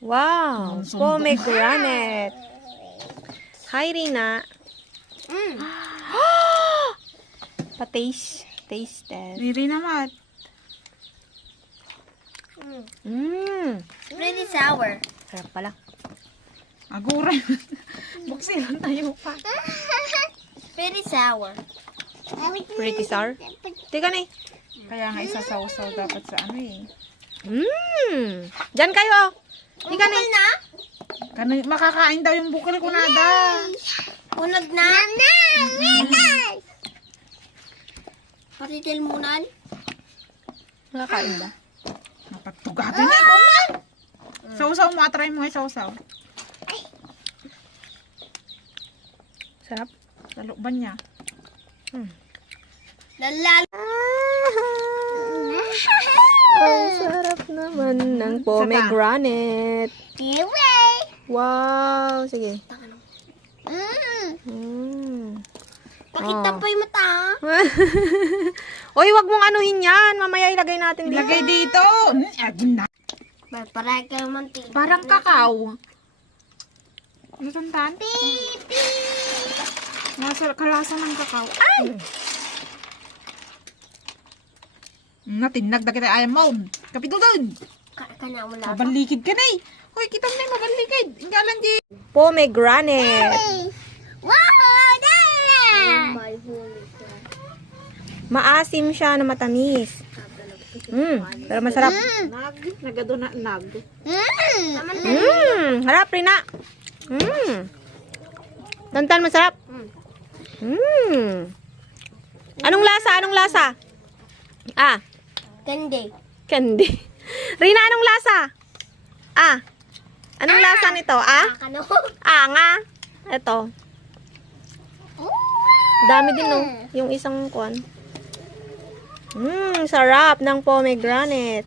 Wow, pomegranate. Hi, Rina. Pa-taste. Taste test. Riri naman. Pretty sour. Sarap pala. Aguray. Buksin lang tayo pa. Pretty sour. Pretty sour. Teka na eh. Kaya nga isasaw-saw dapat sa ano eh. Diyan kayo. Teka na eh. na? Makakain daw yung bukil ko nada. Unag na? Patitil munan? Nakakain ba? Napagtugado na ko man. Sausaw mo, atry mo ay sausaw. Sarap. Lalo ba niya? Lalal. Ang sarap naman ng pomegranate. Kiwi. Wow. Sige. Pakita pa yung mata. Uy, wag mong anuhin yan. Mamaya ilagay natin dito. Lagay dito. Agin na. Parang kayo mantika. Parang kakao. Ano tandaan? Nasa kalasa ng kakao. Ay! Natinag na kita ayam mo. Kapito doon. Kana mo lang. Mabalikid ka na eh. Hoy, kita mo na yung mabalikid. Inggalan di. Pomegranate. Wow! My holy God. Maasim siya na matamis. Pero masarap. Nag. Nagado na nag. Harap, Rina. Tantan, masarap. Anong lasa? Anong lasa? Ah, Candy. candy. Rina, anong lasa? Ah, anong lasa nito? Ah? Kano? Nga. Ito. Dami din, no? Yung isang kwan. Sarap ng pomegranate.